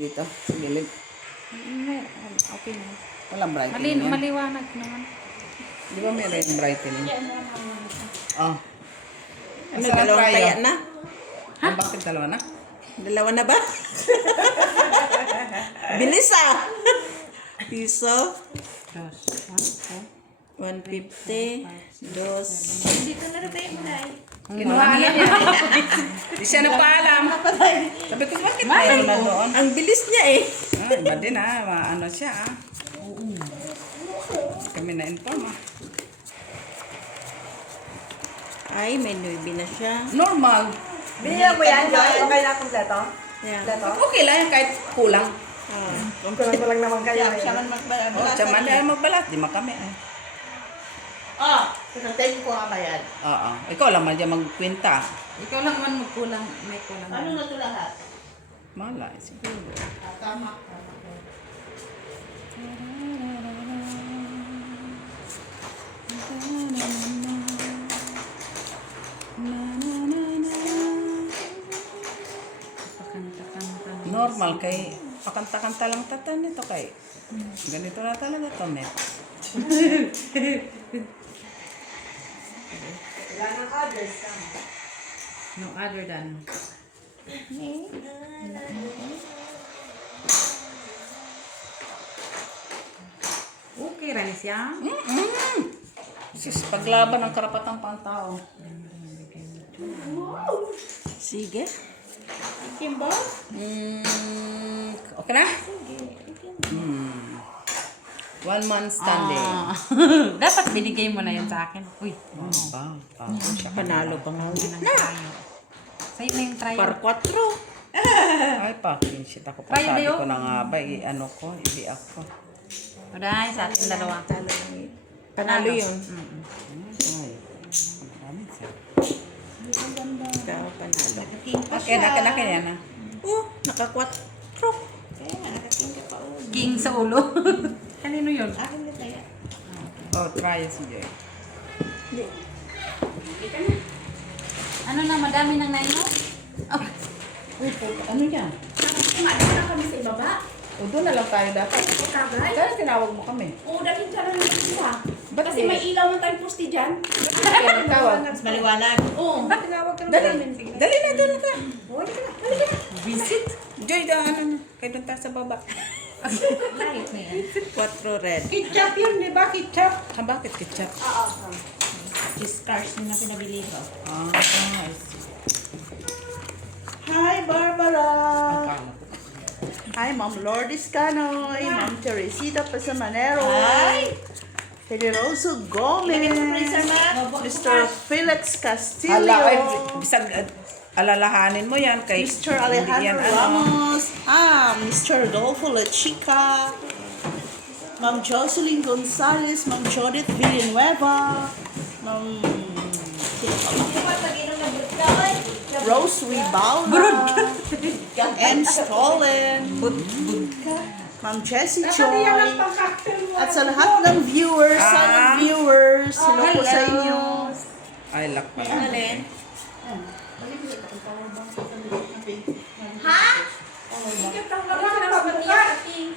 Dito, sa gilid. Okay na. Walang brightening yan. Maliwanag naman. Di ba meron yung brightening? Oh. Ano, Saan ang dalawang prayo? kaya na? Ah, bakit dalawa na? Dalawa na ba? Bilis ah! Piso. Dos. 150. Dos. Dito na rin tayo muna eh. Kinuha niya. Di siya nagpaalam. Sabi ko, bakit meron na doon? Ang bilis niya eh. Ah, iba din ah. Ano siya ah. Kami na-inform ah. Ay, may nuibi na siya. Normal. Binila mo yan, Joy? Okay na kompleto? Yan. Okay lang yan kahit kulang. Ah. Kulang naman kayo. Siya man magbalat. Oh, siya man dahil magbalat. Di makami eh. Thank ko nga ba yan? Oo. Ikaw lang man dyan magkwenta. Ikaw lang man magkulang. May kulang. Ano na ito lahat? Mala, siguro. Tama. Pakanta-kanta. Normal kay pakanta-kanta lang tatan nito kay. Ganito na talaga to, Met. Wala nang others. No other than. Okay rin siya. Sus, paglaban ng karapatang pang-tao. Sige. Kimbo? Okay na? 1 month standing. Ah. Dapat binigay mo na yan sa akin. Uy. Ba, siya Panalo pa nga. Yan ang tayo. Sa'yo na yung try. Par 4. Ay, fucking shit ako pa. Tayo Sabi dayo. ko na nga ba, ano ko, hindi ako. Uday, sa ating dalawa. Panalo yun. Ay, maraming siya. Ikaw, panalo. Okay, naka yan ah. Oh, naka 4. Kaya nga, nakating ka pa. King sa ulo. Kanino yun? Akin na tayo. Oh, try si Joy. Ano na, madami ng naino? Oh. Ano yan? Kumain na kami sa ibaba. O, doon na lang tayo dapat. O tagay. Kaya tinawag mo kami. Oo, dahil siya na lang sila. Ba't Kasi may ilaw ng tayong poste dyan. Kaya nagtawag. Maliwanag. Oo. Tinawag ka Dali, namin. dali na, doon na tayo. Visit? Joy, ano, kayo doon tayo sa baba. Light na yan. 4 red. Ketchup yun, di ba? Ketchup. Ah, bakit ketchup? Oo. Cheese cars yun na pinabili ko. Ah, I see. Hi, Barbara. Akala ko. Hi, Ma'am Lourdes Canoy. Ma'am Teresita Pasamanero. Hi. Generoso Gomez. Ilagay mo sa freezer na. Mr. Felix Castillo. Hala, ay, bisag, alalahanin mo yan kay Mr. hindi yan, Alejandro Ramos. Mr. Rodolfo La Chica. Ma'am Jocelyn Gonzalez. Ma'am Judith Villanueva. Ma'am Rose Ribalda. M. Stollen. Ma'am Jessie Choi. At sa lahat ng viewers, silent viewers, hello po sa inyo. Ay, lak pala. Ha? Ikaw lang lang na mabatiya sa king.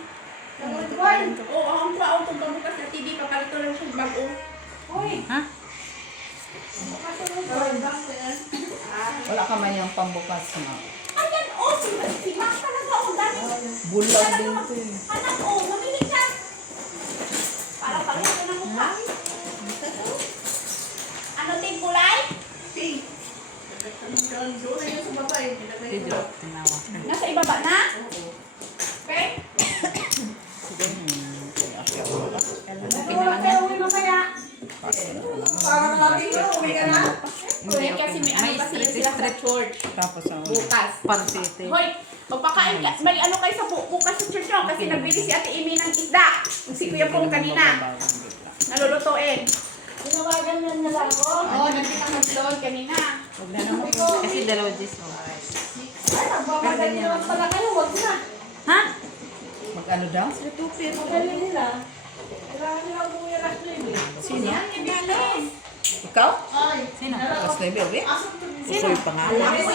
Oo, ang tao itong pagbukas sa TV, papalito lang siya bago. Hoy! Ha? Wala ka man yung pambukas mo. Ayan, oh, si Max talaga, oh, dami. Bulag din ito eh. Anak, oh, mamili ka. Para pakita ng mukha. Ano, ting kulay? Ting. Video. Tinawa. Nasa ibaba na? Okay? Uwi mo kaya? Parang natin yun, uwi ka na? Uwi kasi may ano kasi sila sa church. Tapos ang Bukas. Pansete. Hoy, magpakain ka. May ano kayo sa bukas sa church nyo kasi nagbili si Ate Amy ng isda. Si Kuya Pong kanina. Nalulutuin. Tinawagan na nila ako? Oo, nagkita ng doon kanina. Huwag na naman. Kasi dalawa Diyos. Ay, magbabagal naman pala kayo. Huwag na. Ha? mag-ano daw? Magaling nila. Kailangan nila umuwi ras na yun. Sino? Yan, ibigay. Ikaw? Ay. Sino? Mas na ibi, Asok to. Sino? Usoy pa nga. Alam ko,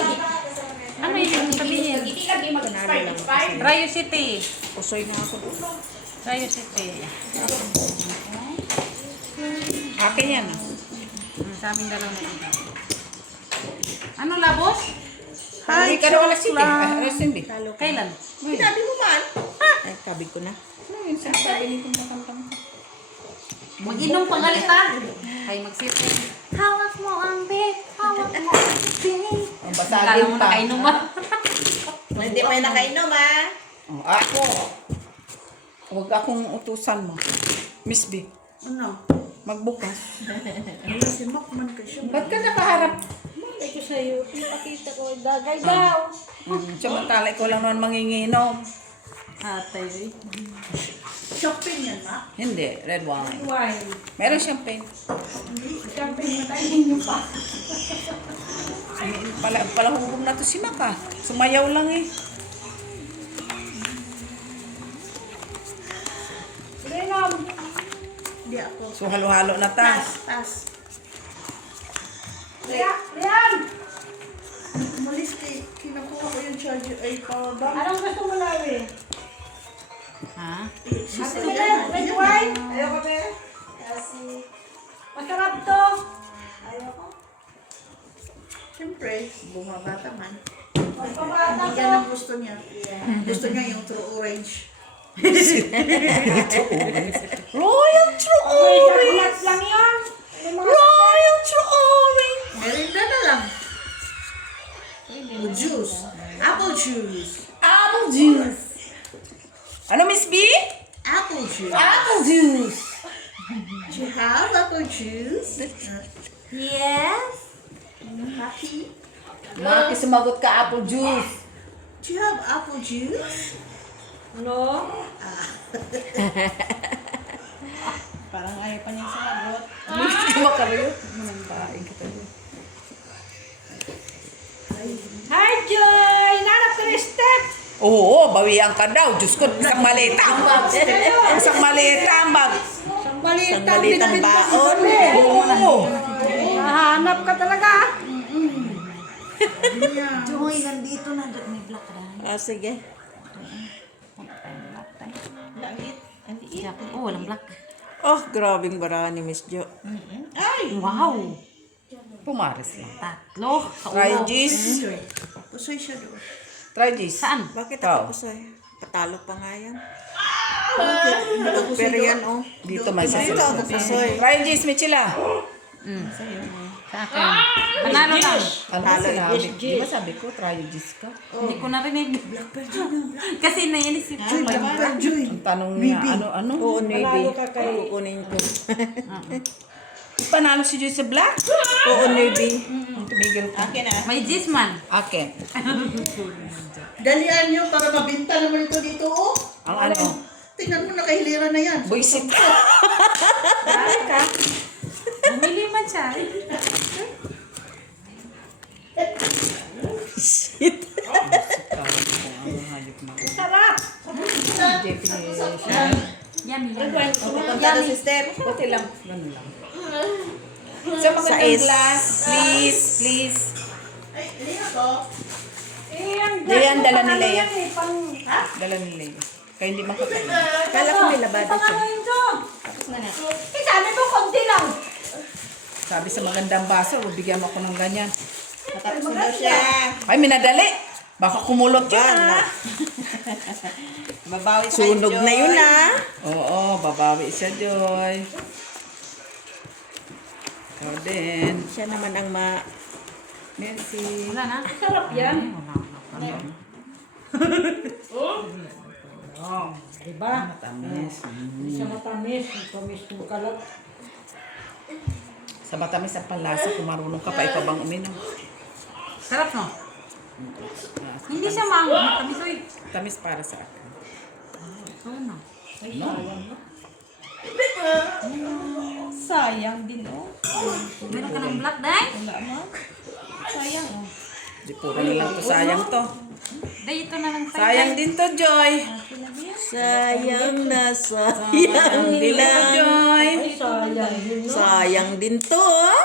Ano yung sabihin? Hindi lagi mag-expire. Rayo City. Usoy na ako doon. Rayo City. Akin yan. Sa aming dalawa na ito. Ano labos? Hi, ka daw alas City. Alas Cindy. Kailan? Sinabi mo man. Ay, sabi ko na. Ano yung sinasabi ni kong makantang? Mag-inom pangalita. Ay, mag-sipin. Hawak mo ang bit. Hawak mo ang bit. Ang Kala basagin mo pa. nakainom ba? Hindi pa nakainom ah. Oh, ako. Huwag akong utusan mo. Miss B, Ano? magbukas. Wala si Macman kasi. Ba't ka nakaharap? Ito sa'yo. Ipakita ko. Dagay daw. Samantala ko lang naman manginginom. Atay. Shopping yan ma. Hindi, red wine. Wine. Meron siyang pain. Shopping na tayo ninyo pa. Pala hukom na to si Maka. Sumayaw lang eh. Renom. Hindi ako. So halo-halo na ta. Tas. Rian! Umalis kay kinukuha ko yung charger ay power bank. Anong gusto mo lawi? Ha? Ate red wine? Ayoko ba? Kasi masarap to. Ayoko. Siyempre, bumabata man. Hindi yan ang gusto niya. Gusto niya yung true orange. Royal True Orange! lang yun. Royal True Orange! Merinda na lang. Juice. Apple juice. Apple juice! Ano, Miss B? Apple juice. Apple juice! Do you have apple juice? Yes. Happy? Maki, sumagot ka apple juice. Do you have apple juice? No. Parang ayaw pa niya sumagot. Hindi ka makariyot. Manantaing kita doon. Hi, Joy! Nanap ka na step! Oo, bawian ka daw. Diyos ko, isang malita ang bag. Isang malita ang bag. Isang malitang baon. Oo. Hahanap ka talaga. Joy, nandito na. May black na. Sige. Oh, walang black. Oh, grabing bara ni Miss Jo. Ay! Wow. Pumaris lang. Tatlo. Sa Try ulo. this. Pusoy siya doon. Try this. Saan? Bakit Ikaw. ako pusoy? Patalo pa nga yan. Pero yan oh. Dito man siya. Dito ako pusoy. Try this, Michila. Sa akin. Panalo lang. Ano ba sinabi? Di ba sabi ko, try this ka? Hindi ko narinig. Kasi nainis ito. Ang tanong niya, ano? Oo, Navy. Kukunin ko. Panalo si Joy sa black? Oo, Navy. Tumigil ka. Akin na. May jizz man. Akin. Dalian nyo para mabinta naman ito dito oh. Ang ano? Tingnan mo, nakahilera na yan. Buisit. Bumili man siya. Sarap! Definition. Yummy. Pupunta na si Step. Puti lang. Ganun lang. Sa magandang is. glass, please, please. Ay, hindi ako. Diyan, dala ni Leia. Dala ni Leia. Kaya hindi makakain. Kala ko may labada siya. Tapos na na. Sabi mo, konti lang. Sabi sa magandang baso, bigyan mo ako ng ganyan. Matapos na daw siya. Ay, minadali. Baka kumulot yun, ha? Babawi sunog na yun ah. Oo, babawi siya, Joy. Ikaw din. Siya naman ang Merci. Wala na. Sarap yan. Diba? Matamis. Sa matamis, matamis yung kalat. Sa matamis ang panlasa, kung marunong ka pa, ikaw bang uminom? Sarap no? Hindi siya mango. Matamis oy. Tamis para sa akin. Ano? sayang din oh. Meron ka ng black dye? Sayang oh. Di puro na lang to. Sayang to. Dahil ito na lang tayo. Sayang din to, Joy. Sayang na sayang Sayang din to, lang. Joy. Sayang yun. Sayang din to oh.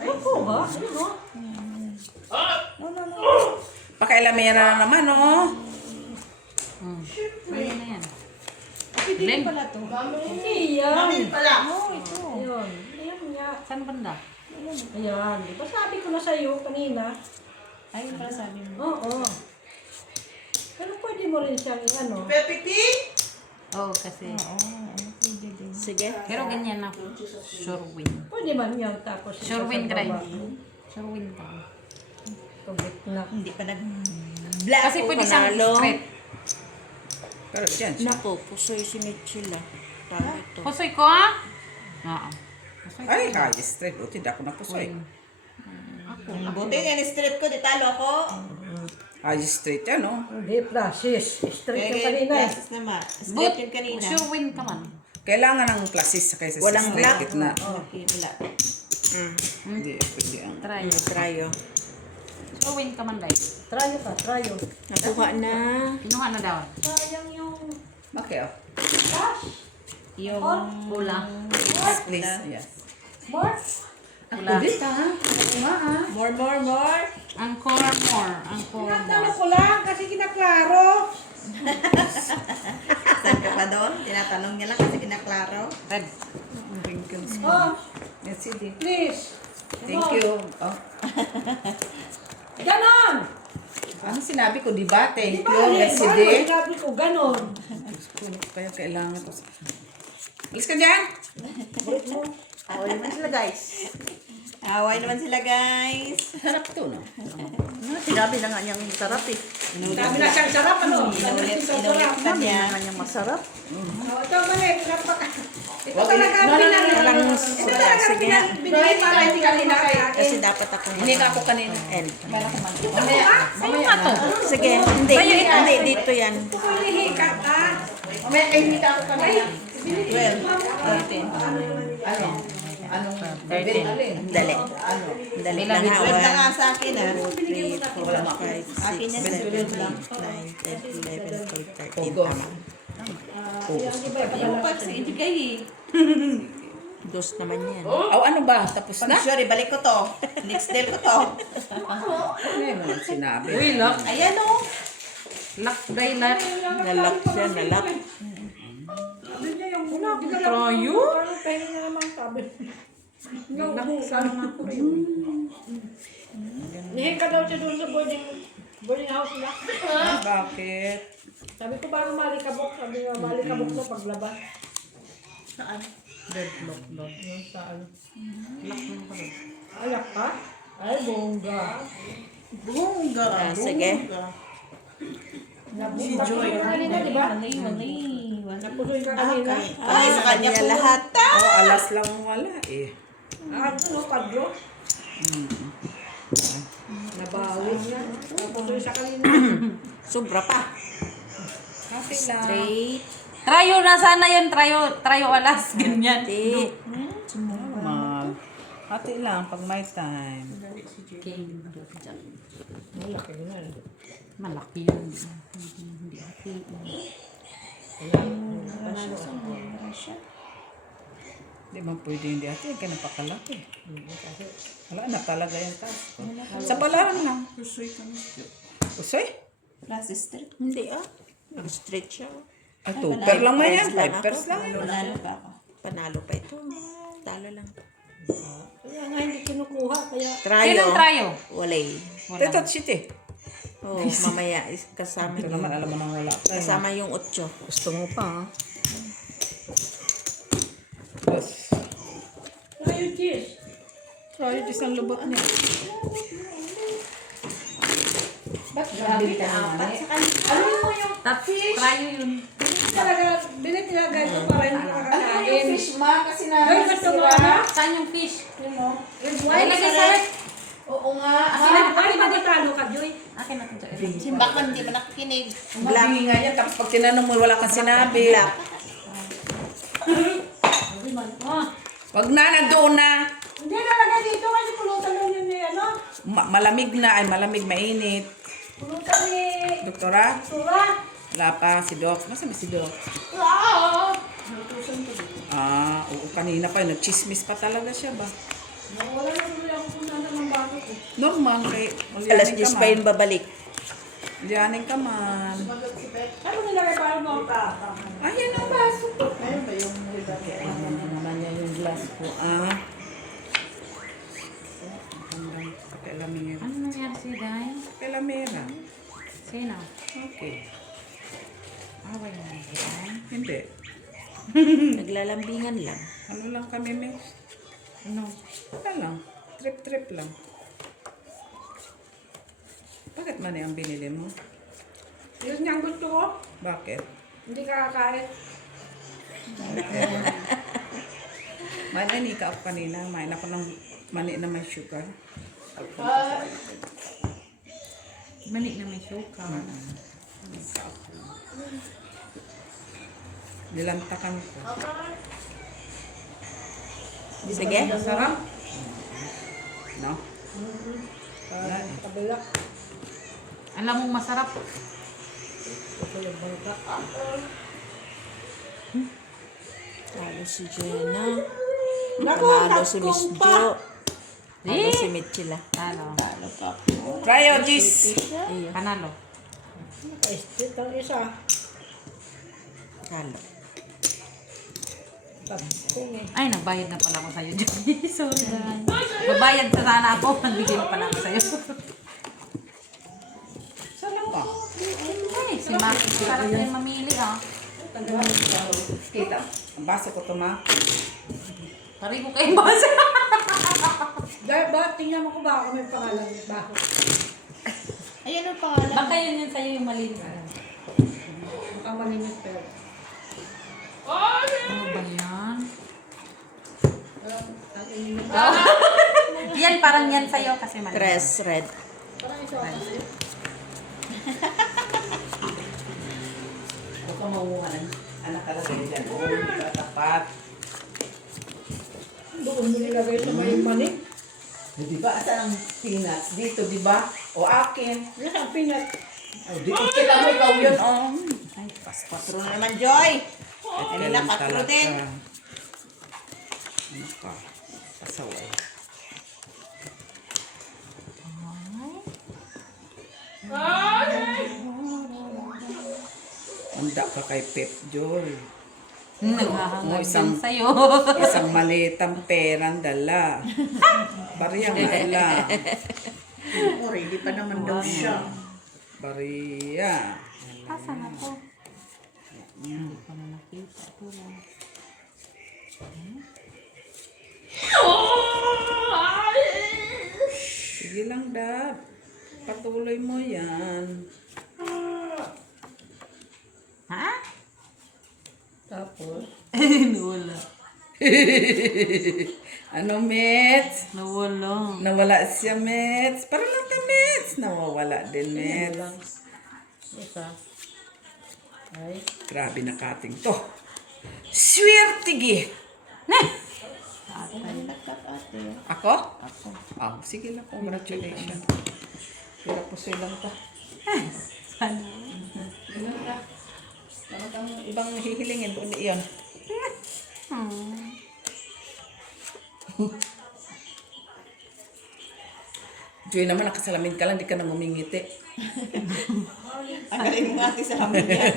Ako ba? Ano? Pakailamera na naman, oh. Ano na yan? Hindi pala to. Hindi yan. Mami pala. Ayun. Ayun nga. Saan banda? Ayan. Di ba sabi ko na sa'yo kanina? Ayun pala sabi mo. Oo. Pero pwede mo rin siyang ano. Pepipi? Oo, kasi. Sige. Pero ganyan na. Sure win. Pwede man yan. Tapos Sure win ka rin. isasababa. Sure win ka. Tubig na. Hindi pa nag... Kasi pwede siyang straight. Pero dyan siya. Nako, pusoy si Mitchell ah. Paano ito? Pusoy ko ha? Oo. Pusoy ko. Ay, high straight. Buti, di ako napusoy. Buti yan, strip ko, di talo ako. High straight yan, oh. Hindi, process. Straight yung kanina eh. Classes naman. Strip But, yung kanina. sure win ka man. Kailangan ng plasis kaysa sa Walang straight black. gitna. Okay, wala. Hindi, pwede ang... Try. Tryo. Sure win ka man, Day. Tryo ka, tryo. Nakuha na. Kinuha na daw. Sayang yung Bakit, oh? cash. Yung... Pula. Please, yes. More. Pula. Ulit, ha? Ako nga, ha? More. Angkor more. Angkor Tinatanong more. ko lang kasi kinaklaro. Saan ka pa doon? Tinatanong niya lang kasi kinaklaro. Red. Oh, Yes, sige. please. Thank you. Oh. Ganon. Ano sinabi ko, di ba? Thank Di ba? you. Yes, Di ba? sige. Sinabi ko ganon. Kaya kailangan ko. Alis ka dyan! Away naman sila, guys. Away naman sila, guys. Sarap to, no? Sinabi na nga niyang sarap eh. Sabi na siyang sarap, ano? Inulit ka niya. Niyang masarap. Oh, ito mali. Ito Wag talaga ang pinag- walang- Ito wala, talaga ang sige. binigay para hindi kanina kaya. Kasi dapat ako Hindi na ako kanina. end. Sa'yo nga to. Sige, hindi, dito yan. Pulihi ka, ah. Mamaya kayo hindi ako kanina. 12, 13. Anong 13. Dali. Dali lang ha. 12 na nga sa akin ha. 3, 4, 5, 6, 7, 8, 9, 10, 11, 12, 13. Tama. Yung pag sa ibigay eh. Dos naman yan. Oh, ano ba? Tapos na? Sorry, balik ko to. Next deal ko to. Ano yung mga sinabi? Uy, lock. Ayan o. Lock, day, lock. Nalak siya, nalak. Sabi niya yung una. Troyo? Parang tayo na naman sabi. Naubusan na ako yun. Nihin ka daw siya doon sa boarding house na. Bakit? Sabi ko parang malikabok. Sabi nga malikabok na paglabas. Saan? Deadlock, lock. Yung saan? Lock mo pa rin. Alak ka? Ay, bongga. Bunga. Sige. Si Joy. Kanina, di ba? Napusoy ka kanina. Ay, sa kanya lahat. Oh, alas lang wala eh. Ah, ito no, kadyo. Nabawi niya. Napusoy sa kanina. Sobra pa. Okay lang. Straight. Trayo na sana yun. Trayo alas. Ganyan. Straight. Mag. Hati lang pag may time. King. Malaki na. Malaki yun. Hindi hati. Di ba pwede hindi ate? Kaya napakalaki. Wala na talaga yung taas ko. Sa balaran lang. Usoy? Plus straight. Hindi ah. Straight siya. Ay, 2 per lang man yan. 5 pers lang yan. Panalo pa ako. Panalo pa ito. Talo lang. Kaya nga hindi kinukuha. Kaya Sinong trayo? Walay. Ito, shit eh. Oh, mamaya kasama Ito naman, yun. alam mo nang wala. Kasama yung 8. Gusto mo pa, ha? Yes. tayo cheese. Try it isang lubot niya. Ba't grabe ka apat sa kanila? Ano mo yung Trayo yun. talaga, binit nila ganito para hindi makakain. ma? Kasi Ay, gusto mo ano? Saan yung fish? Red Ay, wine? lagay sa red. Oo nga. Ay, magkano ka, Joy? Akin natin to. Simbak man, di ba nakikinig? Black. Nga yan, tapos pag tinanong mo, wala kang sinabi. Black. Wag na, nandoon na. Hindi talaga dito kasi pulutan lang yun ni ano. Malamig na, ay malamig, mainit. Pulutan ni Doktora, Tura. wala pa si Doc. Nasaan ba si Doc? Oo, kanina pa, nagchismis pa talaga siya ba? Wala na tuloy ako kung saan naman bakit. Normal kay Alas 10 pa yun babalik. Lianin ka man. Ano nilagay para mo? Ayan ang baso ko. Ayun ba yung Ano naman yan yung glass ko. Hanggang pakilamera. Ano nangyari si Day? Pakilamera. Sino? Okay. Away na si Day. Hindi. Naglalambingan lang. Ano lang kami, Miss? Ano? Wala lang. Trip-trip lang. Bakit mani ang binili mo? Yun nga ang gusto ko. Bakit? Hindi ka kakain. Mani ka ako kanina. Main ako ng mani na may sugar. Mani na may suka. Nilantakan ko. Sige. Sarap. No? Wala eh. Kabila. Alam mo masarap. Talo si Jenna. Naku, Panalo si Miss natkong pa. Jo. Talo Eh? si Mitchila. Ano? Try out this. Panalo. Este, itong isa. Talo. Tatkong eh. Ay, nagbayad na pala ako sa'yo, Johnny. Sorry. Babayad sa sana ako. Nagbigay na pala ako sa'yo. Saan ka? Ay, si Maki. Sarap na yung mamili, ah. Kita. Ang baso ko to, ma. Pari ko kayong basa. Dahil ba, tingnan mo ko ba ako may pangalan niya ba? Ayun ang pangalan. Baka yun yun sa'yo yung mali. Baka malimit pero. Ano ba yan? Ang inimit. Yan, parang yan sa'yo kasi mali. Tres, red. Parang isa ako sa'yo. Huwag ka mauuhan. Anak ka lang dyan. Oo, hindi ka tapat. Doon mo nilagay sa may mani. Di ba? Saan ang peanuts? Dito, di ba? O akin. Yan ang pinat. O, di ko kita mo ikaw yun. Oh. Ay, pasko. Patro na naman, Joy. Ano na, patro din. Ano ka? Pasaway. Handa ka kay Pep Joy. Naghahangad isang- din sa'yo. Isang malitang perang dala. Bariyang ala. Oh, ready pa naman daw siya. Bariya. Asan ako? Hindi ko na nakita. Ito lang. Sige lang, Dad. Patuloy mo yan. Ha? Tapos, Nawala. Ano, Mets? Nawala. Nawala siya, Mets. Para lang ka, Mets. Nawawala din, Mets. isa. Ay. Grabe na kating to. Swertige! Ako? Ako. Oh, sige lang. Congratulations. Pero po silang ka. Sana. Ilan ka? Ano kang ibang hihilingin doon iyon? Joy naman, nakasalamin ka lang, di ka nang umingiti. Ang galing mo ate sa amin yan.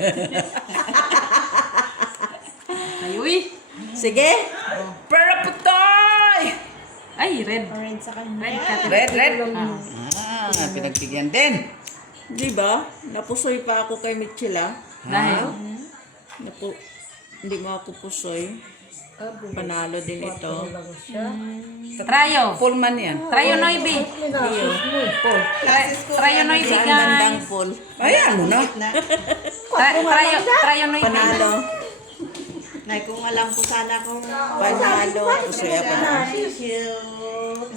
Ay, uy. Sige. Pero putoy! Ay, red. Red sa kanya. Red ka. Red, red. Ah. Pinagbigyan din. Di ba? Napusoy pa ako kay Mitchila. Dahil. Hindi mo ako pusoy. Panalo din ito. Trayo. Full man yan. Trayo noibi. Trayo noibi, Saan bandang guys. full? Ayan mo na. Trayo noibi. Panalo. Nay, kung alam ko sana kung panalo, pusoy ako na.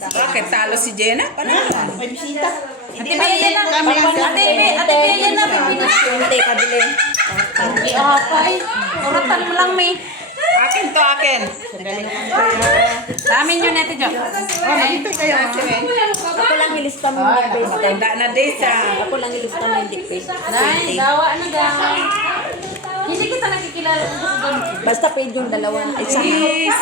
Bakit talo si Jenna? Panalo. May bisita. Ate Bea na. Ate Bea na. Hindi, kabili. Hindi okay. Uratan mo lang, may. Akin to, akin. Sa amin yun, Ate Jo. Ako lang ilista mo Ay, hindi pay. matanda na Desa. Ako lang ilista mo hindi pay. Dahil, gawa na gawa. Hindi kita nakikilala kung gusto doon. Basta paid yung dalawa. Isa na. Yes.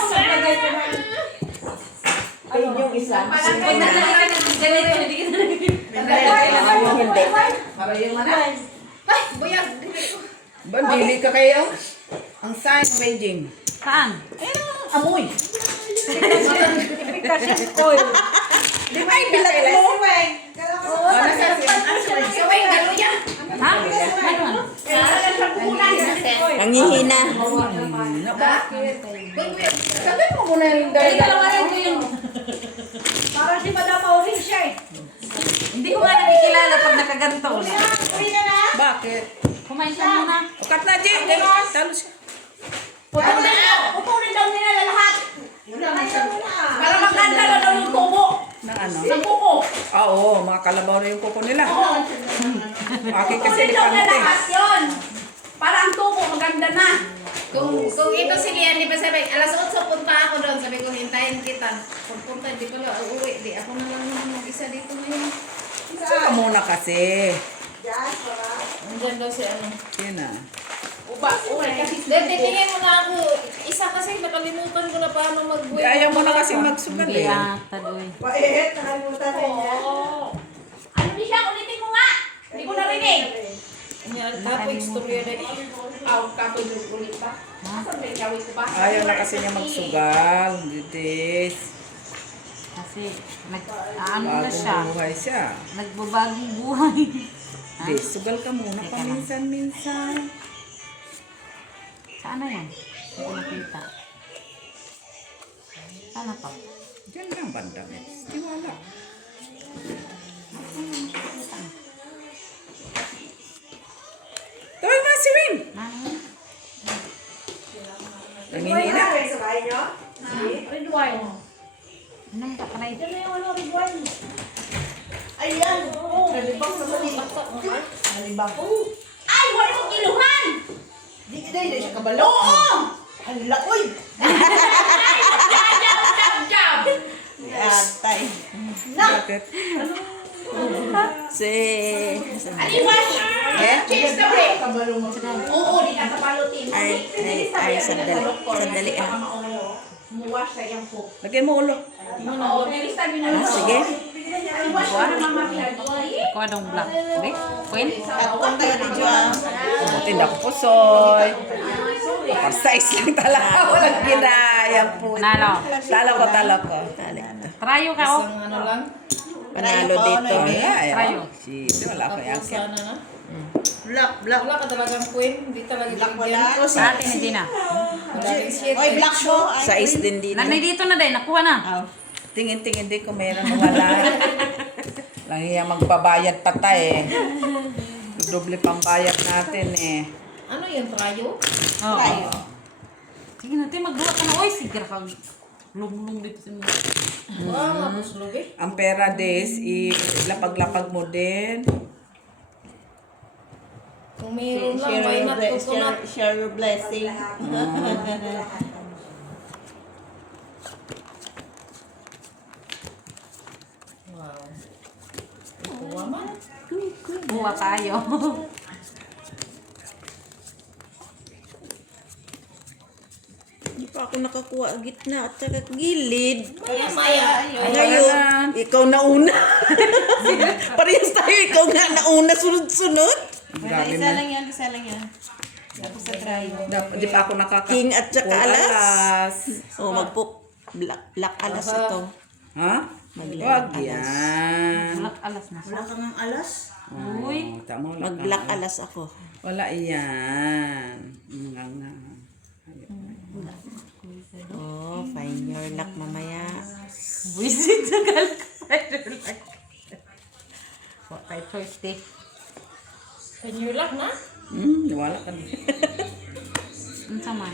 paid yung isa. Pag nalaki ka na ganito, hindi kita Hindi. Para yung mana. Ay, buyag. Ba, dili ka kayo? Ang sign of aging. Saan? Amoy. Ay, bilat mo. Sabay, gano'n yan. Ha? Ano? Nangihina. Sabi mo muna yung Hindi ko lang alam ko yung... Para si Madam Maureen siya eh. Hindi ko nga nakikilala pag nakaganto. Bakit? Kumain ka muna. O, cut na, Jay. Talo siya. Pupunin daw nila lahat. Para maganda na daw yung tubo. Na ano? Sa buko. Ah, oo. Mga kalabaw na yung kuko nila. Bakit kasi Pupunin daw na lipante. lahat yun. Para ang tubo maganda na. Kung ito si Lian, di ba sabi, alas 8 punta ako doon, sabi ko hintayin kita. Pagpunta, di pala uuwi, di ako na lang naman mag-isa dito ngayon. Saka muna kasi. Andyan daw si ano. Yun na. Then titingin mo na ako, isa kasi nakalimutan ko na paano mag-buhay. Ayaw mo na kasi magsugal Hindi eh. ata doy. Pait, nakalimutan rin niya. Ano ni siya? Ulitin mo nga. Hindi ko narinig. Tapo istorya na Kapoy ulit pa. Asan ba yung gawin ko ba? Ayaw na kasi niya magsugal. Didis. Kasi ano na siya. Bagong buhay siya. Nagbabagong buhay. Di, sugal ka muna paminsan-minsan. Saan na yan? Hindi ko nakita. Saan na pa? Diyan lang banda. Tiwala. Tawag mo si Win. Ano? Nangihina. Sa bahay niyo? Red wine. Anong kakalay? Ito na yung ano, red wine. Ayan. Nalibang naman eh. Nalibang. Ay, wala kong iluhan! Di siya kabalo. Oo! Hala, uy. Jab! Atay. Bakit? Si... Aliwas! Eh? Change the break! Oo, di na sa palutin. Ay, sandali ah. Muwas sa iyang po. Lagyan mo ulo. Oo, next time yun Ah, sige. Aliwas na mama pinag-uwi. Ikaw anong black? Hindi? Queen? Ako ang tayo ni Joa. Butin ako pusoy. Size lang talaga. Walang ginaya po. Nalo. Talo ko. Trayo ka oh. Isang ano lang, Panalo dito. Wala. Trayo. Shit, wala ko yakit. sana na. Black, black. Wala ka talagang queen, hindi talaga Black bigyan. wala. Sa atin ni Gina. Madaming shit. Oy, black mo. Size din dito. Nanay dito na din. Nakuha na. Tingin-tingin din kung meron o wala. Lang iya magbabayad pa tayo eh. Doble pang bayad natin eh. Ano yung trayo? Oo. Sige natin, magduwa ka na. Oy, sige ka. Lumulong dito sa mga. Wow, mapuslog eh. Ang pera des, ilapag-lapag mo din. Kung mayroon lang, why not coconut? Share your blessing. Wow. Kuha man. Buwa tayo. Hindi pa ako nakakuha ang gitna at saka gilid. Kaya maya. Ngayon, ikaw na una. Parehas tayo, ikaw nga na una, sunod-sunod. Grabe Isa na. lang yan, isa lang yan. Tapos sa try. Di pa ako nakaka... King at saka Full alas. Oh, black alas ito. Ha? Wag yan. Black alas na siya. kang alas? Uy. Tama lang. Mag-black alas ako. Wala yan. Nga nga. Oh, find your luck mamaya. Visit sa calculator. What by choice day? Can you lock na? Wala ka na. Ang sama.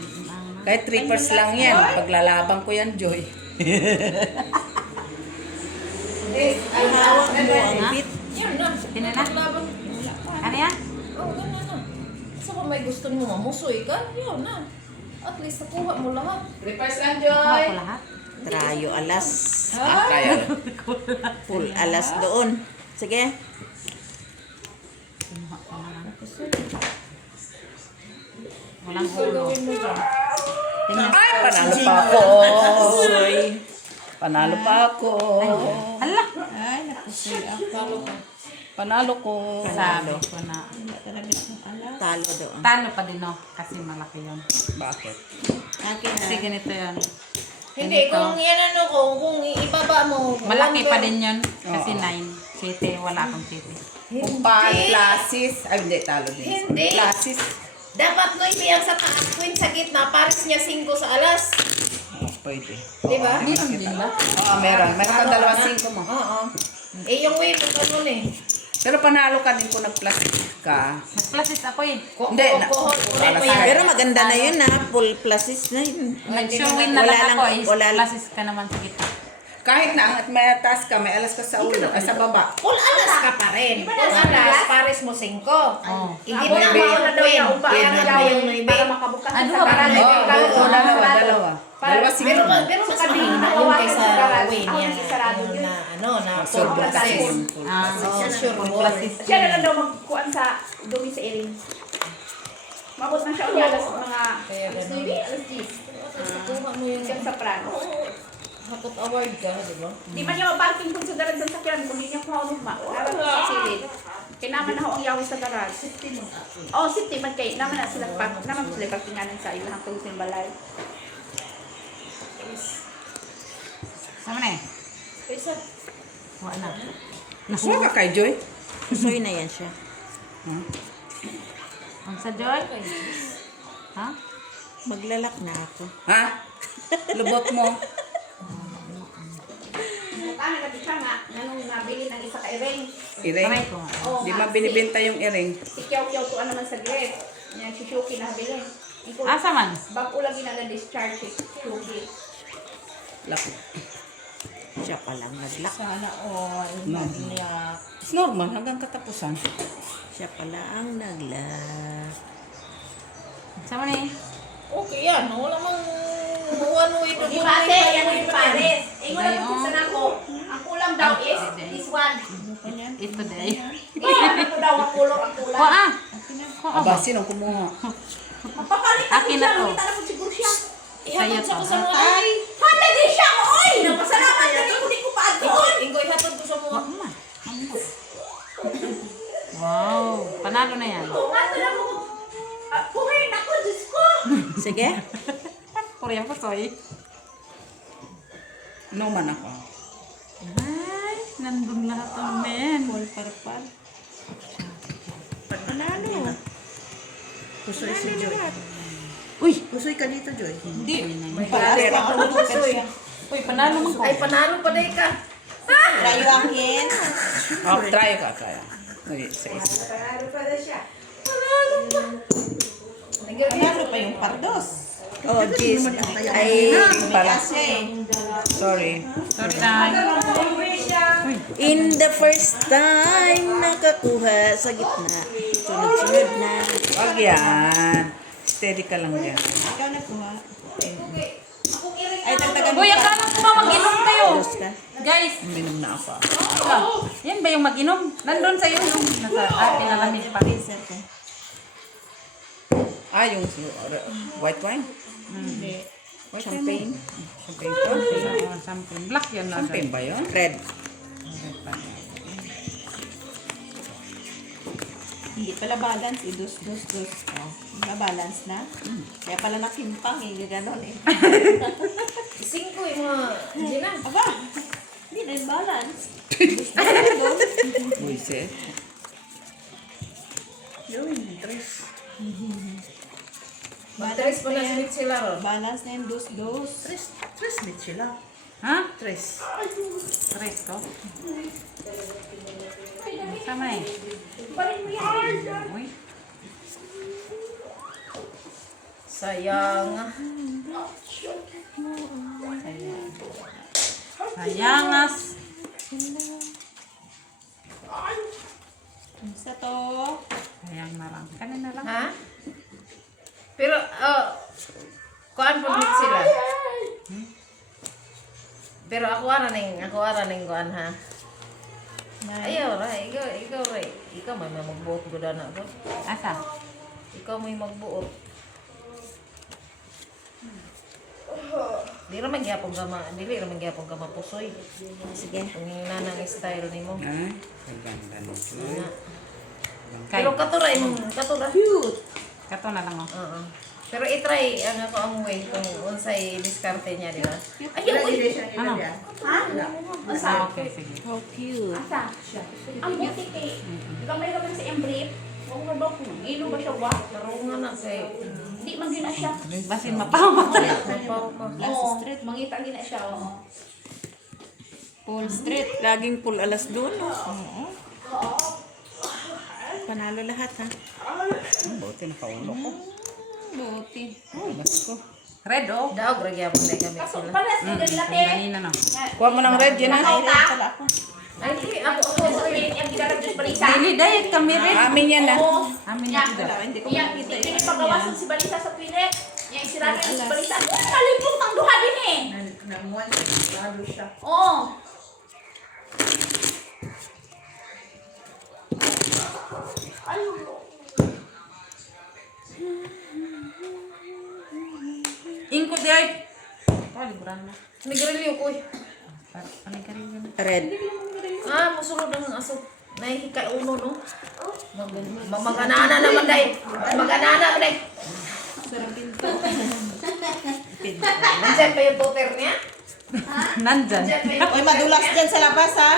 Kahit trippers lang yan. Paglalaban ko yan, Joy. Hawak mo ang bit. Yan na. Tinala? Laban. Ano yan? Oh, ganyan na. Kasi kung may gusto mo mamusoy ka, yun na. At least nakuha mo lahat. Trippers lang, Kuha ko lahat. Trayo alas. Kaya. Full alas doon. Sige. Walang ulo. Ay, panalo pa ako. Soy. Panalo pa ako. Hala. Ay, napusoy ako. Panalo ko. Sabi ko na. Wala talaga akong alam. Talo doon. Talo pa din oh. Kasi malaki yun. Bakit? Akin Kasi na. ganito yan. Hindi, kung yan ano ko, kung ibaba mo. Malaki pa din yun. Oo. Kasi 9. City. Wala akong city. Upal, plasis. Ay, hindi, talo din. Hindi. Plasis. Dapat no, hindi yan sa taas, queen sa gitna, pares niya 5 sa alas. Oh, pwede. Di ba? Meron din ba? Oo, meron. Meron kang dalawang 5 mo. Oo. Eh, yung way mo ganun eh. Pero panalo ka din kung nag-plastic ka. Nag-plasis ako eh. Hindi, na- Ulit mo Alas yan. Pero maganda na yun ha. Full pluses na yun. Nag-showin na Wala lang lang- ako eh. wala lang- Plasis ka naman sa gitna. Kahit na may taas ka, may alas ka sa ulo, sa baba. Full alas ka pa rin. Full alas, pares mo 5. Oh. Hindi Ako mo na na mauna daw yung uba. Kaya Ano nga daw yung yung para makabukas Ano sa ba? garage. Oo, dalawa. Dalawa Pero, siguro. pero mas Sa kabila, mahina yun nawawalan kaysa sa garage. way Ako niya. nagsisarado yun. Na ano, na full Sobrang plasis. tayo. Ah, Oo, sure full ball. plasis. Siya na lang daw magkuhan sa dumi sa iring. Mabot na siya unya alas mga Kaya alas ganun. 9, alas 10. Kuha mo yung Siya sa prano. Hakot award ka, di ba? Di man niya maparking kung sa garage sa sakyan. Kung hindi niya kuha ng ma. Alam mo sa silid. Kaya naman ako ang yawi sa garage. Oh, safety man kay. Naman na sila park. Naman sila parkinganan sa ilang tungkol sa balay. Sama na eh. Kaysa, Wala na. Nasuha ka kay Joy? Pusoy na yan siya. Ang sa Joy? Ha? Maglalak na ako. Ha? Lubot mo. Paano na siya nga? Nanong nabili ng isa ka iring. Iring. Try ko nga. Oh, Di ba binibenta yung iring? Si Kiyaw-Kiyaw to naman sa dress. Yan si Shuki na nabili. Asa man? Bago lang ginag-discharge si Shuki. Laki. Siya pa lang naglak. Sana all. Naglayak. It's normal hanggang katapusan. Siya pala ang naglak. Sama na eh. okay yan. Wala mang one way to Di ba ate, yan yung pares. Ingon na kung saan ako. Ang kulang daw is this one. Ito day. Ano ko daw ang kulor ang Ko kulang. ah. Ko Aba, ba? sinong kumuha? Mapapalit ako Akin siya. na to. Makita na po siguro siya. Ihatod sa to. ko sa mga ay. Halagi siya mo, oy! Napasalamat na rin ko pa doon. Ingoy, ihatod ko sa mga. Wow. Panalo na yan. Kung ato na mo. Puhin ako, Diyos ko. Sige. Korean po soy. Inuman ako. Ay, nandun lahat ng men. Full parpal. Panalo. Pusoy si Joy. Uy. Pusoy ka dito, Joy. Hindi. Palas pa ako ng siya. Uy, panalo mo ko. Ay, panalo pa day ka. Rayo akin. Oh, try ka kaya. Okay, sa isa. Panalo pa yung pardos. Oh, jeez. Ay, Para. kasi. Sorry. Sorry na. In the first time nakakuha sa gitna. Sunod-sunod na. Wag yan. Steady ka lang yan. Ikaw nakuha. Ay, tagtagan Uy, akala ko ba mag-inom kayo? Dos ka. Guys, Uminom na ako. yan ba yung mag-inom? Nandun sa'yo yung nasa pinalamig pa. Pinsan ko. Ah, yung white wine? Hindi. White Champagne. Champagne to? Something. Black yun na. Champagne ba yun? Red. Hindi pala balance. Dos. Oh, balance na. Kaya pala nakimpang eh. Ganon eh. 5 yung mga. Hindi na. Aba! Hindi na yung balance. Buisit. Tres pa na sila ron. Balance na yung dos. Ha? Tres ko. Sama eh. Uy. Sayang. Sayangas. Isa to. Sayang na lang. Kanin na lang. Ha? Pero, kuan po meet sila. Pero ako ara ning kuan ha. Ayaw ra, ikaw ra. Ikaw may magbuot gud na ako. Asa? Ikaw may magbuot. Dili ra man gyapon ka mapusoy. Sige. Kung nanang style nimo. Ay, maganda nito. Pero katura imong katura. Kato na lang, oh. Oo. Pero i-try ang ako ang way kung unsay diskarte niya, di ba? Ayaw, Ano? ha? Ah, okay, sige. How cute. Asa? Ang buti kay, gamay naman sa embrief. Huwag mo ba kung ilo ba siya ba? Pero nga na kay Hindi man gina siya. Basin mapahamak. mapaw pa. Oo, mangita gina siya. Oo. Full street. Laging full alas doon. Oo. Panalo lahat ha. Buti nakaulo ko. Buti. Basko. Red, oh. Daog ra gyapon dai kami Kaso, sila. palas ka ganila te. Kanina, no. Kuha mo ng red yan, ha? Ano ta? Pala ako. Ay, di ako Ako, yung gidalag Diyos balisa. Dili, dahil kami red. Amin yan, ha? Oo. Amin Yan. na sila. Hindi ko Yan, makita hindi yung pagawasan si balisa sa pinet. Yung isirami si balisa. Kalipong pang duha din eh. Oo. Ingko di ay. Oh, liburan na. Nigrilyo ko. Ano ka rin yun? Red. Ah, musulod ang aso. Nahihikay uno, no? Maganana naman day. Maganana naman day. Nandiyan pa yung tutor niya? Nandyan. Nandiyan pa yung Oy, madulas dyan sa labas ha.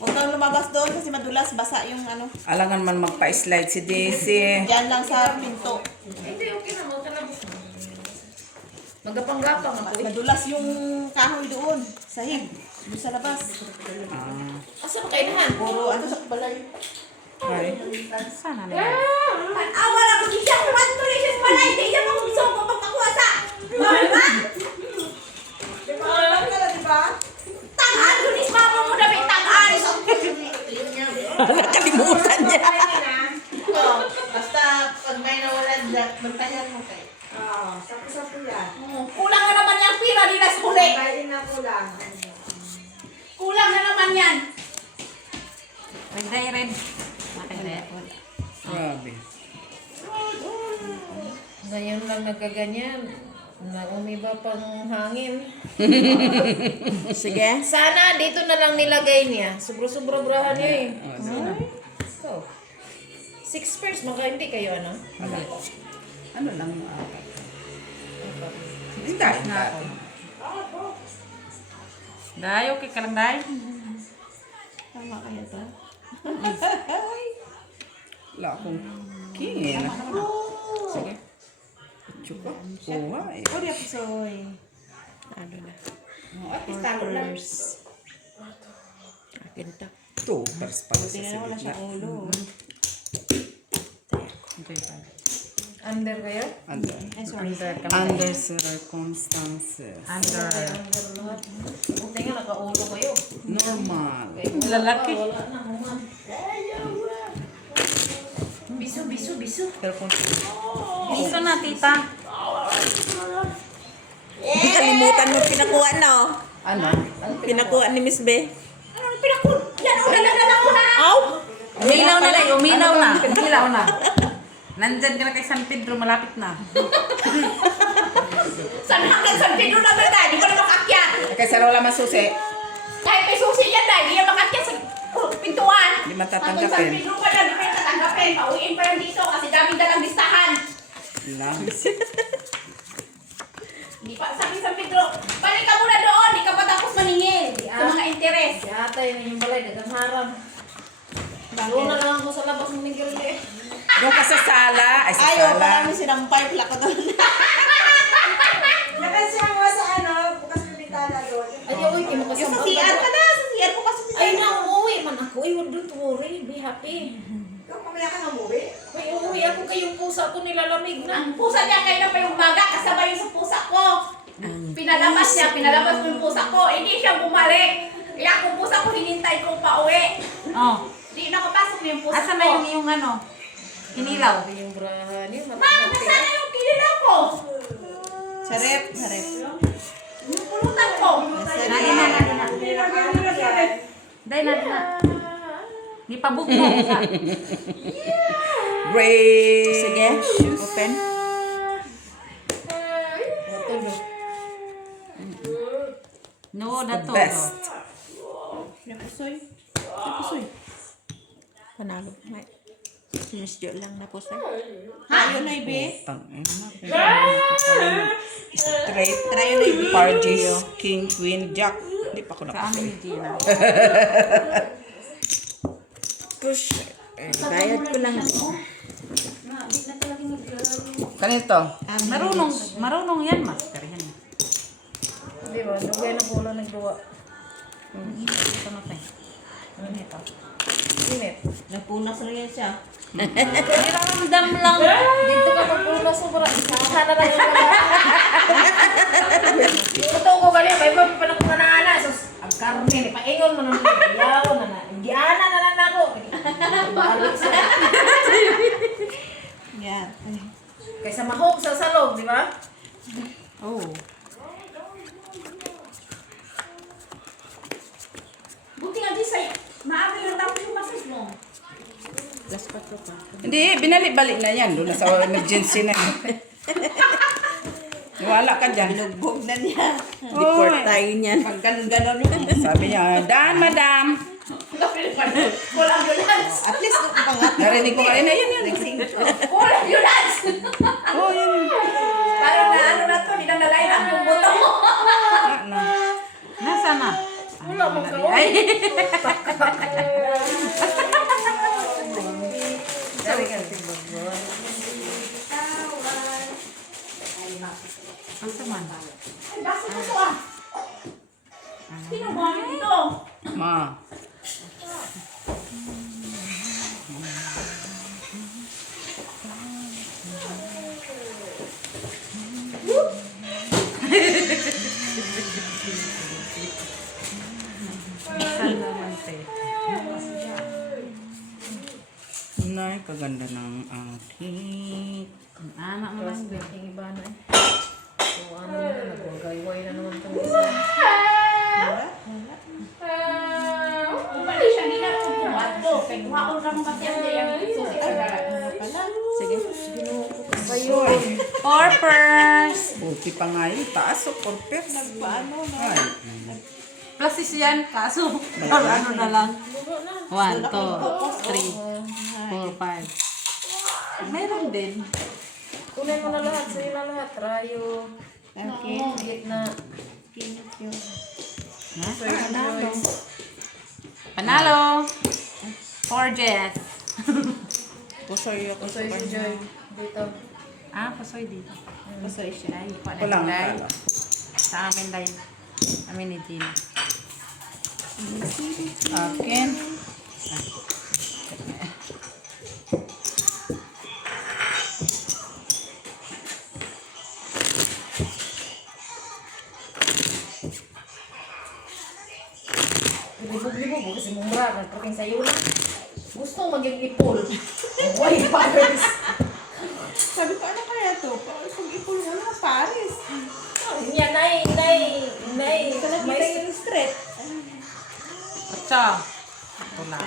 Huwag kang lumabas doon kasi madulas. Basa yung ano. Alangan man magpa-slide si Daisy. Diyan lang sa pinto. Hindi, okay na. Magapang-gapang ako eh. Madulas yung kahoy doon. Sahig. Doon sa labas. Ah, Asa ba kainahan? Puro ano sa balay. ay. Sana na. Awal ako di siya. One precious palay. Di siya gusto ko magpakuwasa. Diba? Tangan. Dunis mama mo na may tangan. Nakalimutan niya. Basta pag may nawalan dyan, magtayan mo kayo. Kulang na naman yung pira nila sa huli. Kulang na naman yan. Red, day, red. Red. Grabe. Ngayon lang nagkaganyan. Na umiba pang hangin. Sige. Sana dito na lang nilagay niya. Sobra-sobra-brahan niya eh. So, 6 pairs, hindi kayo ano? Ano lang? Hindi tayo na. Day, okay ka lang, day. Tama kaya to? Wala akong kingin. Sige. Chupa. Kuha eh. Uri ako soy. Ano na? Talo lang. Akin to. Ito. Paras para sa Tingnan wala silid siyang na. ulo. Okay, bye. Under kayo? Under. Ay, sorry. Under circumstances. Under. Under lahat. Buti nga nakaulo kayo. Normal. Lalaki. Wala na, human. Biso. Pero kung Gusto na, tita. Hindi kalimutan mo pinakuha na oh. ano? Pinakuha ni Miss B. Ano pinakul? Yan o, dala ko na. Aw! Umilaw na, day. Umilaw na. Umilaw na. Nandyan ka na kay San Pedro, malapit na. San hanggang San Pedro na ba tayo? Di ko na makakyat. Kaysa wala masusi. Kahit may susi yan tayo, di yan makakyat sa pintuan. Hindi Hanggang San matatanggapin. Pedro pa yan, di pa yan tatanggapin. Pauwiin pa yan dito kasi daming dalang listahan. Lang. Di pa, sabi San Pedro, balik ka muna doon, di ka pa tapos maningil. Sa mga interes. Yata yun yung balay, dagang harang. Doon na lang ako sa labas ng Miguel eh. Yung ka sa sala. Ay, sa Ayaw sala. pa namin sinampay. Pala ko doon. Nakasama mo sa ano, bukas na bintana doon. Ay, uy, di mo Yung sa kasama. CR ka na. Sa CR ko kasi Ay, nauwi man ako. Ay, don't worry. Be happy. Ikaw, pamaya ka ng movie? Ay, uuwi ako kayong pusa ko nilalamig na. Ang pusa niya kayo na pa yung maga, kasabay yung sa pusa ko. Pinalabas mo yung pusa ko, hindi siya bumalik. Kaya kung pusa ko, hinintay ko pa uwi. Oh. Di nakapasok na yung pusa Asa ko. na yung ano? Kinilaw. Yung brahan yun. Ma, nasaan na yung kinilaw ko? sa rep. Sa rep. Yung pulutan ko. Nadi na. Day, nadi na. Di pa bukbok ka. Great. Sige. Open. na the to. best. Napusoy. Napusoy. Panalo. May. Si Miss Jo lang napusoy. Tayo na ibe. Straight. Tayo na ibe. Parges, king, queen, jack. Hindi pa ako Sa amin napusoy. ni Gina. Push. Bayad ko lang. Kanito. Marunong yan, master yan. Di ba? Dugay na pula nagduwa. Ito na tayo. Ano ito? Init. Napunas lang yan siya. Niramdam lang. Dito ka pagpula sobra. Saka na lang yung wala. Totoo ko gali. May pa na kung nanaana. Sus, ang karne. Paingon mo nang iyaw na na. Giana na lang ako. Balik sa. Yan. Kaysa mahog sa salog, di ba? Oh. Buti nga di sa'yo. Maaga yung tapos yung massage mo. Last 4 pa. Hindi, binalik-balik na yan. Doon na sa emergency na. Wala ka dyan. Binugbog na niya. Deport tayo niyan. Pag ganun-ganun. Sabi niya, Dan, madam. Full ambulance. At least, pangat. Narinig ko kanina, yan. Full ambulance. Oh, yan. Parang na ano na to. Hindi na naline up yung buto mo. Nasaan na? Wala mong kaon. Ay! Dari ka. Ang saman. Ay, basta mo to ah. Sino mo kami dito? Ma. Nay, kaganda ng aking. Ang anak mo lang. Yung iba na eh. So ano na, nagwagayway na naman itong isa. Kung pala siya, hindi na ito buhat to. Kaya kuhaon ka mong kapyan niya yung susi ka na. Sige. Orpers! Buti pa nga yun. Taas o corpus. Paano na? Ay. Pluses yan, kaso ano na lang. 1, 2, 3, 4, 5. Meron din. Kunin mo na lahat, sa'yo na lahat. Rayo, Okay. gitna. Panalo! 4 jets. Pusoy ako sa Soy si Joy. Dito. Ah, pasoy dito. Pusoy siya. Ay, Walang dahil. talo. Sa amin dahil. Amin ni Gina. Akin. Libog-libog kasi mumra. Nagpaping sa'yo lang. Gusto maging ipol. Why, Paris? Sabi ko, ano kaya to? Kung ipul mo na, Paris. Yan, nay. Talagang kita yung straight. Atsa. Wala.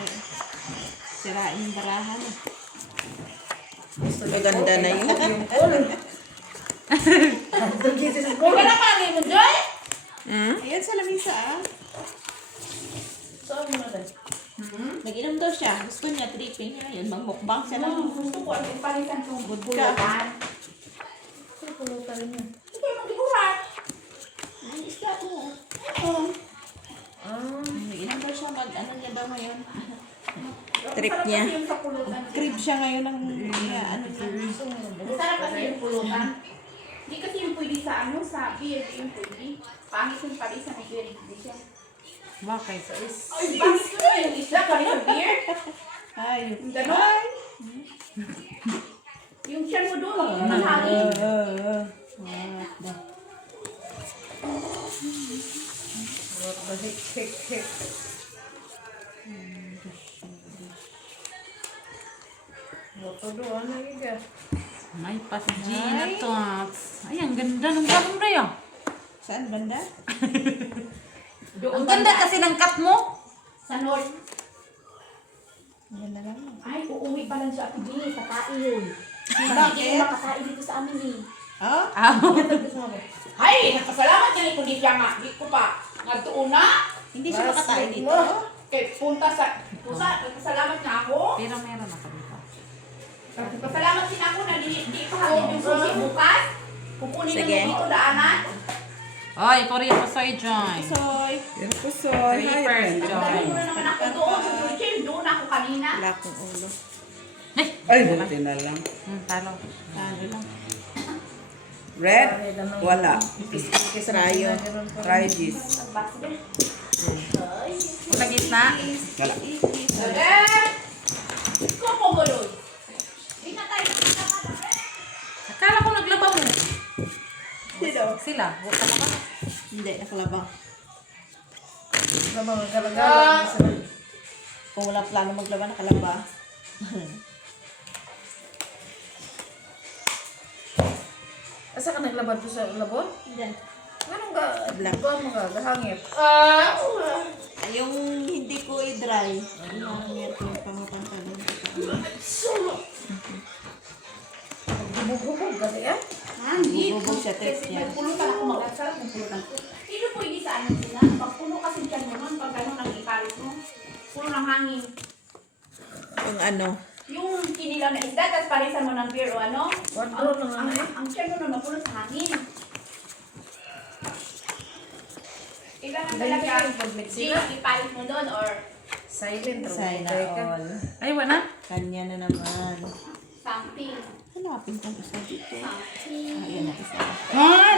Sirain yung barahan. Maganda na yun. Yung pol. Kung ka na kagay mo, Joy? Ayan sa lamisa ah. Saan mo na tayo? Nag-inom daw siya. Gusto niya, tripping niya yun. Magmukbang siya lang. Gusto ko ang palitan kong Vodka. bulutan. Saan pulutan rin yun? Ito yung magdikuhan. Ang isda mo. Nag-inom daw siya. Ano niya daw ngayon? Trip niya. Yung sa pulutan. Trip siya ngayon ng ano niya. Masarap kasi yung pulutan. Hindi kasi yung pwede sa sa beer, yung pwede. Pangit yung pali sa may beer, hindi siya. Bakit? Ay, pangit ko na yung isda, kanina beer. Ay, Yung gano'n. Yung siyan mo doon, yung hangin. What the heck. What to do? Ano yung May pas Gina Tots. Ay, ang ganda ng camera yun. saan banda? Ang ganda kasi ng cut mo. Sa north. Yan na lang. Ay, uuwi pa lang siya at hindi, kakain yun. Bakit? Hindi ko makakain dito sa amin eh. Oh? Ah, Ay, nakasalamat yan kung di siya nga. Di ko pa. Nagtuuna. Hindi siya makatayo dito. Kay punta sa salamat nga ako. Pero meron ako dito. Pasalamat din ako na di pahangin yung susi bukas. Kukunin Sige. namin dito daanan. Oy, Korea po soy join. Soy. Yan po, soy. Hi, First friend. join. Doon naman ako doon sa Churchill. Doon ako kanina. Wala akong ulo. Ay, buti na lang. Talo. Ano lang. Red? Wala. Rayo. Try this. Sa gitna. Wala. Eh! Kupo mo doon. Di na tayo. Akala ko naglaba mo. Sino? Sila. Huwag ka naman. Hindi, nakalaba. Ah, Kung wala plano maglaba, nakalaba. Asa ka naglabad po sa labon? Hindi. Anong ga? Black. Ba mo ka? Gahangip. Yung hindi ko i-dry. Yung ko yung pangapantalan. Hubog-hubog ka yan? Hindi. Bubog siya, text niya. May pulutan ako mag-asal kung pulutan ko. Hindi pwede sa ano sila. Pagpuno kasi dyan naman, pag ano nang ipalit mo. Puno ng hangin. Yung ano. Yung kinilaw na isda, tapos parisan mo ng beer o ano. Wadro lang Ang, ano eh. ang tiyan mo na mapuno sa hangin. Kailangan talaga, sila. ipalit mo doon or Silent. Sana all. Ay, wala. Kanya na naman. something. Hanapin kong isa dito. Something. Ayan na isa.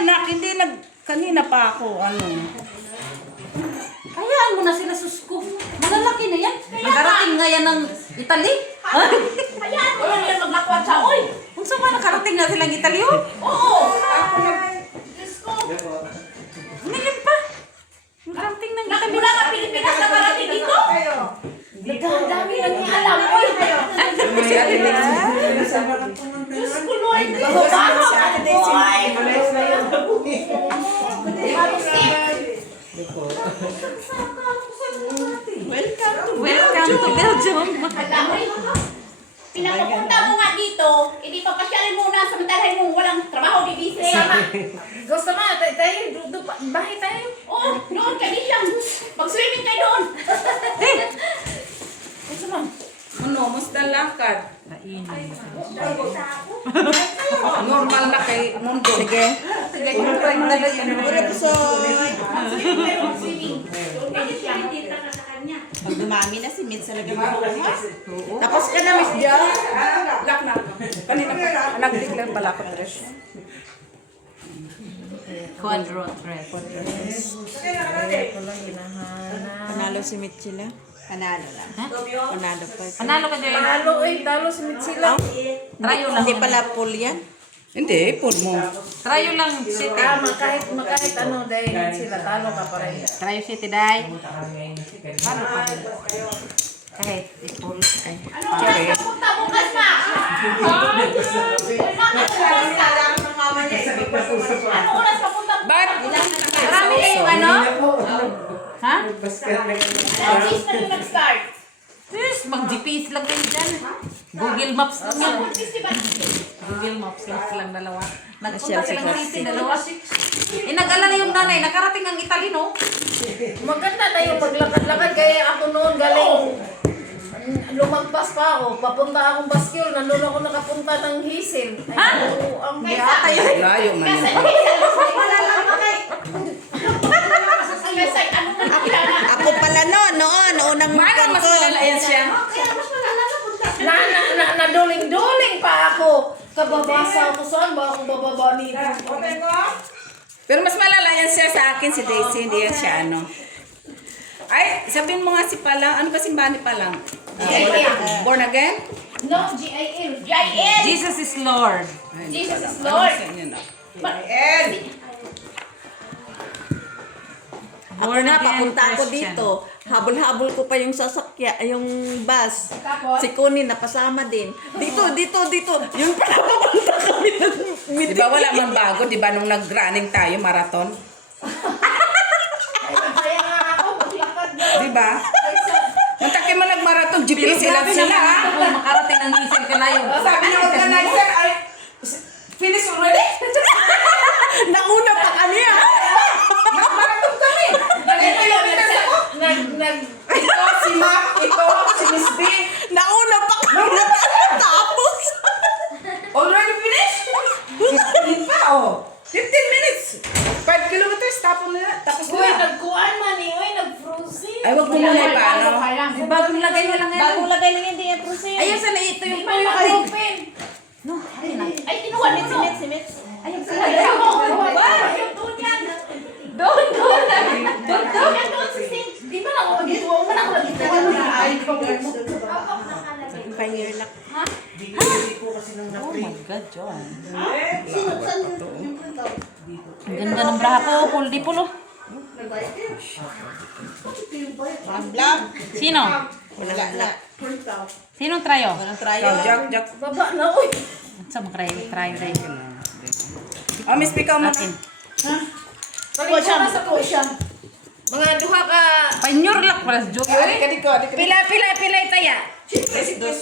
Nak, hindi kanina pa ako, ano. Hayaan mo na sila susko. Malalaki na yan. Magarating nga yan ng Italy. Ayan, wala yan maglakwat sa oy. Kung saan ba nakarating na silang Italy, oh? Oo. Diyos ko. Ngayon pa. Nakarating ng Italy. Mula nga Pilipinas na parating dito. Nagdadami lang niya alam. Oy. Si Ate Daisy. Diyos ko, Lord. Bago sa Ate Daisy. Welcome to Belgium. Pinapapunta mo nga dito, hindi pa pasyalin muna samantalahin mo walang trabaho di bise. Gusto mo, tayo, bahay tayo. Oo, noon kayo siyang mag-swimming kayo doon. Gusto mo? Ano, musta lakad? Normal na kay Mundo. Sige. Mag-swimming Soy. kayo, mag-swimming. Doon kayo siyang. Pag dumami na si Mitz talaga makuha. Tapos ka na, Miss Jo. Lak na. Kanina pa. Nag-declare pala ako, Trish. Quadro dress. Panalo si Mitz sila. Panalo lang. Panalo pa. Panalo ka dyan. Talo eh, talo si Mitsila. Trayo lang. Hindi pala full yan. Hindi, ipon mo. Trayo lang, City. Kahit ano, dahil sila, talo ka pa rin. Trayo City, day. Paano pa? Kahit ipul. Ay. Ano oras ka punta bukas na? Ano oras ka punta bukas? But, Marami kayong ano? Ha? Alam, cheese na yung nag-start. Yes, mag-GPS lang kayo dyan. Google Maps lang yan. Sa festival. Google Maps lang silang dalawa. Nagpunta Siya, silang siya, city dalawa. Nag-alala yung nanay, nakarating ang Italy, no? Maganda na yung maglakad-lakad, kaya ako noon galing. Lumagpas pa ako, papunta akong Baskil, nandun ako nakapunta ng Hisil. Ay, oo, ang layo man Kasi, yun. wala lang kay. Kasi, ano na kaya na? Ako pala noon, unang Maano mas malalayan siya? Kaya mas malala na punta. Naduling-duling pa ako. Kababasa ako, saan ba ako bababa nito? Pero mas malalayan siya sa akin si Daisy, hindi yan siya ano. Ay, sabihin mo nga si Palang, ano ba simbahan ni Palang? Born again? No, G-I-L. G-I-L. Jesus is Lord. Ay, Jesus is Ano Lord. sa inyo na? Ako na, papunta ako dito. Habol-habol ko pa yung sasakya, yung bus. Tapos? Si Connie napasama din. Dito. Yun pala papunta kami ng Di meeting. ba wala man bago, di ba nung nag-running tayo, marathon? Kaya nga ako, maglakad na. Di ba? Mantaki mo nag-marathon, GPS lang Grabe sila naman ha? kung makarating ang Hisil ka layo. Sabi niyo organizer, ay, finish already? Nauna pa kami ha. Nag-marathon kami. oh. 15 minutes. 5 kilometers, tapos na. Tapos Uy, na. nagkuhan man eh. Uy, nag-frozen. Ay, wag mo muna ipaano. Bagong lagay mo lang yan. Bagong lagay lang yan, di yan proceed. Ayun, sana ito yung Hindi man naka-open. No, ayun na. Ay, kinuha ni Simit. Simit. Ayun, Ay, ako. Yung doon yan. Doon. Doon si Sim. Di ba ako magituwa? Wala ako magituwa. Fire lock. Oh my God, John. Ang ganda ng bra ko. Kuldi pulo. Walang vlog. Sino? Wala na. Sinong trayo? Walang tryo. Jack. Baba na, uy. Sa mga trayo rin. Oh, miss, ikaw muna. Atin. Balik ko na sa cushion. Mga duha ka. Panyor lang para sa joke. Adik ka dito. Pila taya. Dos.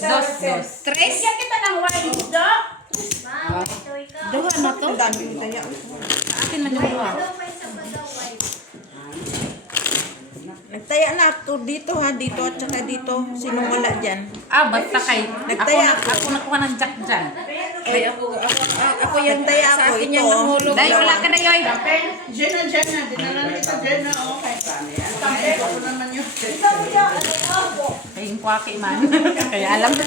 Tres. Bigyan kita ng wine, Doc. Duha na to. Ang dami yung taya. Atin man yung buha. Nagtaya na to dito ha. Dito at saka dito. Sinong wala dyan? Ah, basta kay. Nagtaya Ako nakuha ng jack dyan. Ay, ako yung taya ako. Ito. Dahil wala ka na yoy. Jenna, dinala na kita, Jenna. Okay. Ako naman yun. Kaya yung kwaki man. Kaya alam na.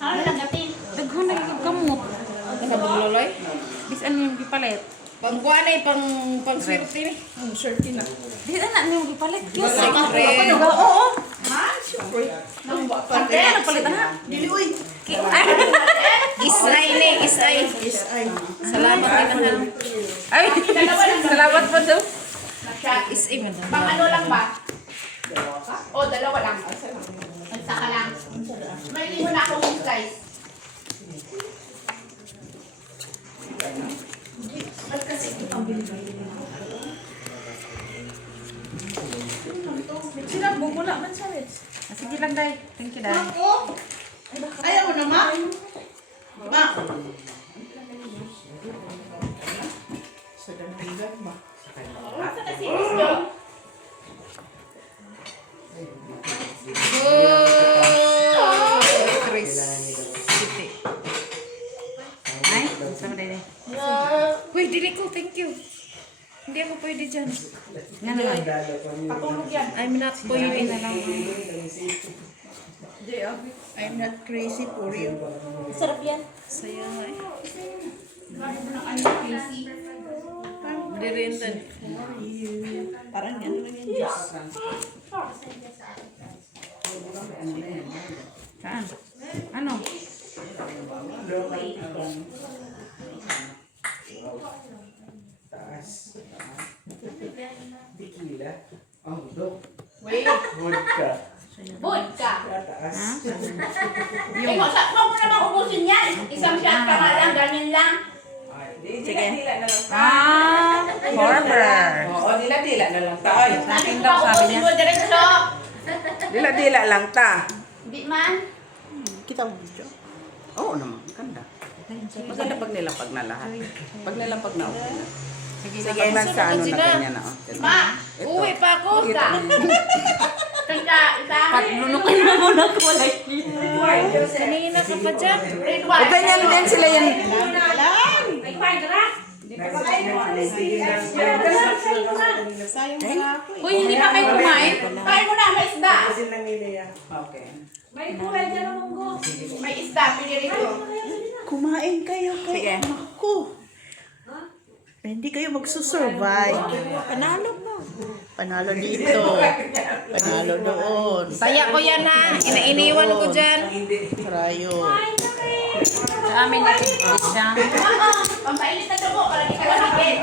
Ano lagatin? Daghan na yung gamot. Nakabululoy. Bis ano yung gipalit? Pangguanay, pang swerte ni. Bis ano yung gipalit? Yes. Siyempre. Oo. Pante. Kaya nagpalitan ha? Isay ni, isay. Salamat din naman. Ay, salamat po daw. Isay man. Pang ano lang ba? O, dalawa lang. O, isa lang. Isa ka lang. May mo na akong guys. Sila, bumula man sa rin. Sige lang, Day. Thank you, Day. Ayaw mo na, ma? Ma? Sa kasi gusto. Ay, sama Day. Uy, dili ko, thank you. Hindi ako pwede dyan. Nga naman. Patulog yan. I'm not pwede na lang. I'm not crazy for you. Sarap yan. Saya nga eh. Casey. Hindi rin din. Parang ano lang yan. Diyos. Saan? Ano? Wait. Vodka. Ha? Eh, wag mo naman ubusin yan. Isang shot ka nga lang, ganyan lang. Sige. Ah, Barber. Oo, dila-dila na lang ta. Ay, Sa akin daw, sabi Ubusin niya. mo diretso. dila-dila lang ta. Di man. Kita mo video. Oo naman, ganda. Maganda pag nilapag na lahat. Pag nilapag na, okay na. Sige, Pag nasa ano na ganyan na. Ma, Uwi pa ako. isa. Kaya, isa. Patlunukin mo muna ko. Like, Kanina ka pa dyan. Red O ganyan din sila yan. Sayang pala ako eh. uy, hindi pa kayo kumain? Kain mo na, may isda. Okay. May isda, pinirito. Kumain kayo kay ako. Hindi kayo magsusurvive. Panalo mo. Panalo dito. Panalo doon. Saya ko yan na. Iniwan ko dyan. Rayo. Sa amin natin siya. Pampainit na dugo, para di ka lamigin.